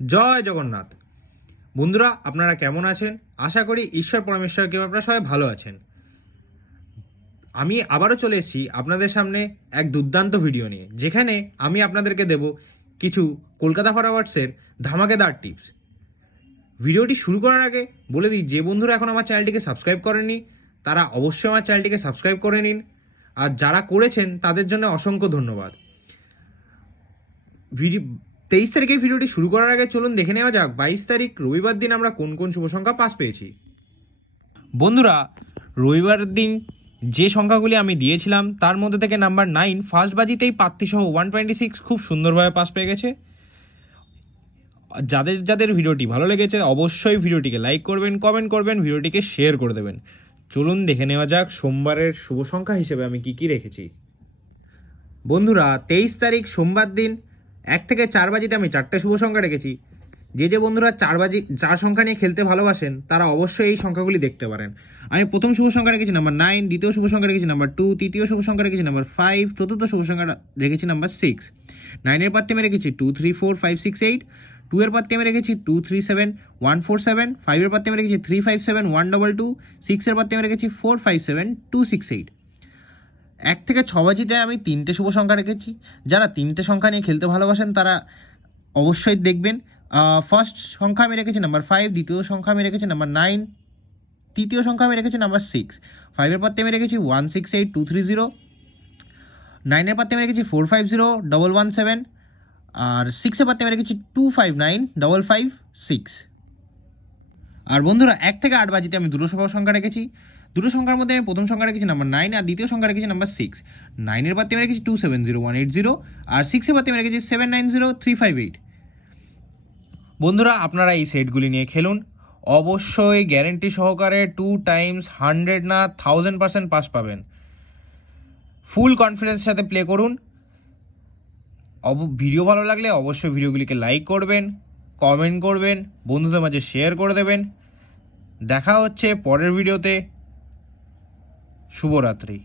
জয় জগন্নাথ। বন্ধুরা, আপনারা কেমন আছেন? আশা করি ঈশ্বর পরমেশ্বরকে আপনারা সবাই ভালো আছেন। আমি আবারও চলে এসেছি আপনাদের সামনে এক দুর্দান্ত ভিডিও নিয়ে, যেখানে আমি আপনাদেরকে দেব কিছু কলকাতা ফরওয়ার্ডসের ধামাকেদার টিপস। ভিডিওটি শুরু করার আগে বলে দিই, যে বন্ধুরা এখন আমার চ্যানেলটিকে সাবস্ক্রাইব করেননি তারা অবশ্যই আমার চ্যানেলটিকে সাবস্ক্রাইব করে নিন, আর যারা করেছেন তাদের জন্য অসংখ্য ধন্যবাদ। ভিডিও 23 তারিখে ভিডিওটি শুরু করার আগে চলুন দেখে নেওয়া যাক 22 তারিখ রবিবার দিন আমরা কোন কোন শুভ সংখ্যা পাস পেয়েছি। বন্ধুরা, রবিবার দিন যে সংখ্যাগুলি আমি দিয়েছিলাম তার মধ্যে থেকে নাম্বার 9 ফার্স্ট বাজিতেই পাত্তিসহ 126 খুব সুন্দরভাবে পাস পেয়ে গেছে। যাদের যাদের ভিডিওটি ভালো লেগেছে অবশ্যই ভিডিওটিকে লাইক করবেন, কমেন্ট করবেন, ভিডিওটিকে শেয়ার করে দেবেন। চলুন দেখে নেওয়া যাক সোমবারের শুভ সংখ্যা হিসেবে আমি কি কি রেখেছি। বন্ধুরা, 23 তারিখ সোমবার দিন 1 থেকে 4 বাজিতে আমি 4টে শুভ সংখ্যা রেখেছি। যে বন্ধুরা 4 সংখ্যা নিয়ে খেলতে ভালোবাসেন তারা অবশ্যই এই সংখ্যাগুলি দেখতে পারেন। আমি প্রথম শুভ সংখ্যা রেখেছি নাম্বার 9, দ্বিতীয় শুভ সংখ্যা রেখেছি নাম্বার 2, তৃতীয় শুভ সংখ্যা রেখেছি নাম্বার 5, চতুর্থ শুভ সংখ্যা রেখেছি নাম্বার 6। 9 পাত্তে আমি রেখেছি 2 3 4 5 6 8, 2 পাত্তে আমি রেখেছি 2 3 7 1 4 7, 5 পাত্তে আমি রেখেছি 3 5 7 1 2 2, 6 পাত্তে আমি রেখেছি 4 5 7 2 6 8। 1 থেকে 6 বাজিতে আমি 3টে শুভ সংখ্যা রেখেছি। যারা 3টে সংখ্যা নিয়ে খেলতে ভালোবাসেন তারা অবশ্যই দেখবেন। ফার্স্ট সংখ্যা আমি রেখেছি নাম্বার 5, দ্বিতীয় সংখ্যা আমি রেখেছি নাম্বার 9, তৃতীয় সংখ্যা আমি রেখেছি নাম্বার 6। 5 পাত্তে আমি রেখেছি 1 6 8 2 3 0, 9 পাত্তে আমি রেখেছি 4 5 0 1 1 7, আর 6 পাত্তে আমি রেখেছি 2 5 9 5 5 6। আর বন্ধুরা, 1 থেকে 8 বাজিতে আমি দুটো শুভ সংখ্যা রেখেছি। দুটো সংখ্যার মধ্যে আমি প্রথম সংখ্যা রেখেছি নাম্বার 9 আর দ্বিতীয় সংখ্যা রেখেছি নাম্বার 6। 9 পাত্তে আমি রেখেছি 2 7 0 1 8 0, আর 6 পাত্তে আমি রেখেছি 7 9 0 3 5 8। বন্ধুরা, আপনারা এই সেটগুলি নিয়ে খেলুন, অবশ্যই গ্যারেন্টি সহকারে 2 টাইমস 100 না 1000% পাস পাবেন। ফুল কনফিডেন্সের সাথে প্লে করুন। ভিডিও ভালো লাগলে অবশ্যই ভিডিওগুলিকে লাইক করবেন, কমেন্ট করবেন, বন্ধুদের মাঝে শেয়ার করে দেবেন। দেখা হচ্ছে পরের ভিডিওতে। শুভরাত্রি।